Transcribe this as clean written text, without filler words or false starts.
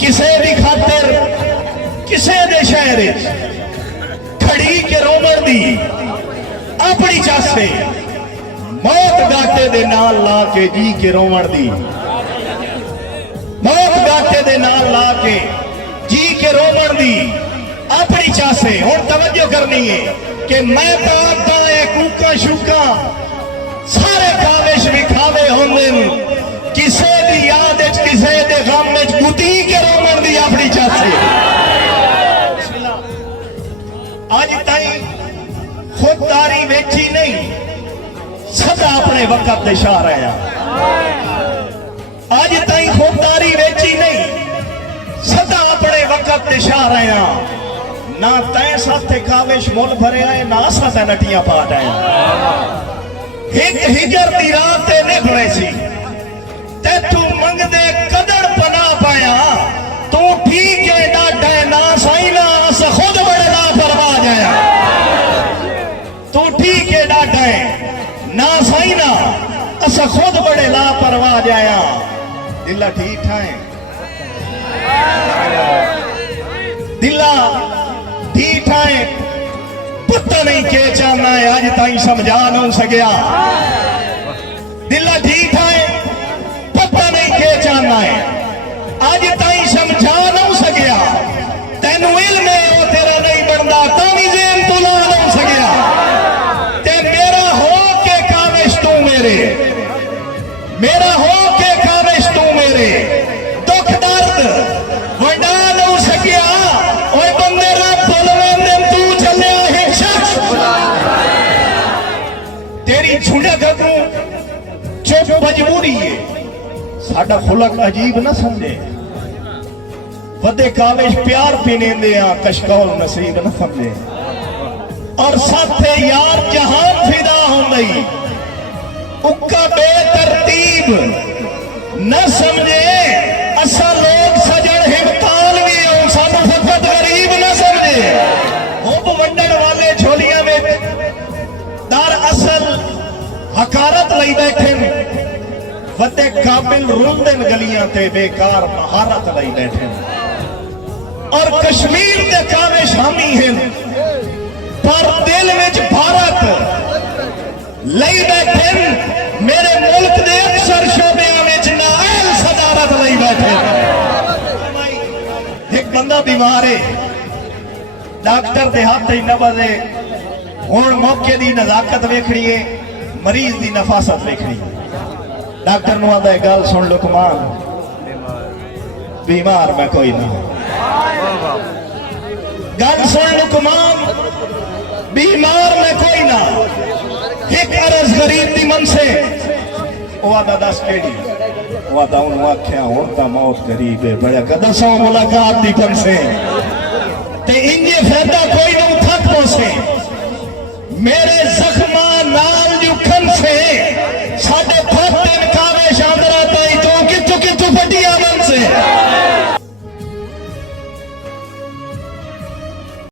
किसे दी खातिर किसे दे शहर खड़ी के रोमन दी अपनी चासे मौत गाटे दे नाल ला के जी के रोमन दी मौत गाटे दे नाल ला के जी के रोमन दी अपनी चासे। हुण तवज्जो करनी है कि मैं तो आता है कूका शूका सारे काविश विखावे होंदे किसे दी याद किसे दे गम में गुती के रोमन दी अपनी चासे। आज ताई खुददारी वेची नहीं सदा अपने वक्त दे शाह रहा। आज ताई खुददारी वेची नहीं सदा अपने वक्त दे शाह रहा। ना तय साथे काविश मुल भरे आए ना साथे नटियां पाट आए। एक हिजर दी रात ते निकले सी ते तू मंगदे कदर पना पाया। तू ठीक है डाढा ना साई ना अस खुद बड़े ना परवाह जाया। तू ठीक है डाढा ना साई ना अस खुद बड़े ला परवाह जाया। दिला ठीक है दिला ठीक है पता नहीं के चाहना है आज ताई समझा नहीं सकिया। दिला ठीक है पता नहीं के चाहना है आज ताई समझा नहीं सकिया। तेनू इल्म है वो तेरा नहीं बनता तो भी जेन तू ला नहीं सकिया। ते मेरा हो के काविश तू मेरे मेरा हो के काविश तू मेरे दुख दर्द वंडा नहीं सकिया। और बंदे रब बोलवे तू चले है शख्स तेरी झुंडक तू चुप मजबूरी है। साडा खुलक अजीब ना समझे वदे काविश प्यार पीने दिया कशकौल नसीब न समझे। और साथे यार जहान फिदा हो गई उक्का बेतरतीब न समझे। असा लोग सजन हिमताल भी हो सानू फकत गरीब न समझे। हुब वंडन वाले झोलियां में दर असल हकारत लई बैठे वते काबिल रुंदन गलियां ते बेकार महारत लई बैठे। और कश्मीर के काविश हामी हैं पर दिल में भारत लई बैठे। मेरे मुल्क के अक्सर शोबिया में नायल सदारत लई बैठे। एक बंदा बीमार है डॉक्टर के हाथ ही न बजे हुण मौके की नजाकत वेखनी है मरीज की नफासत वेखनी। डॉक्टर नु आंदा है गल सुन लुकमान बीमार मैं कोई ना। गल सुन लुकमान बीमार में कोई ना। एक अरज गरीब दी मन से वो आदा दस केड़ी वो आदा उन्होंने आख्या होता मौत गरीब है बड़ा कदसों मुलाकात दी पन से ते इंजे फायदा कोई नहीं थक पहुंचे। मेरे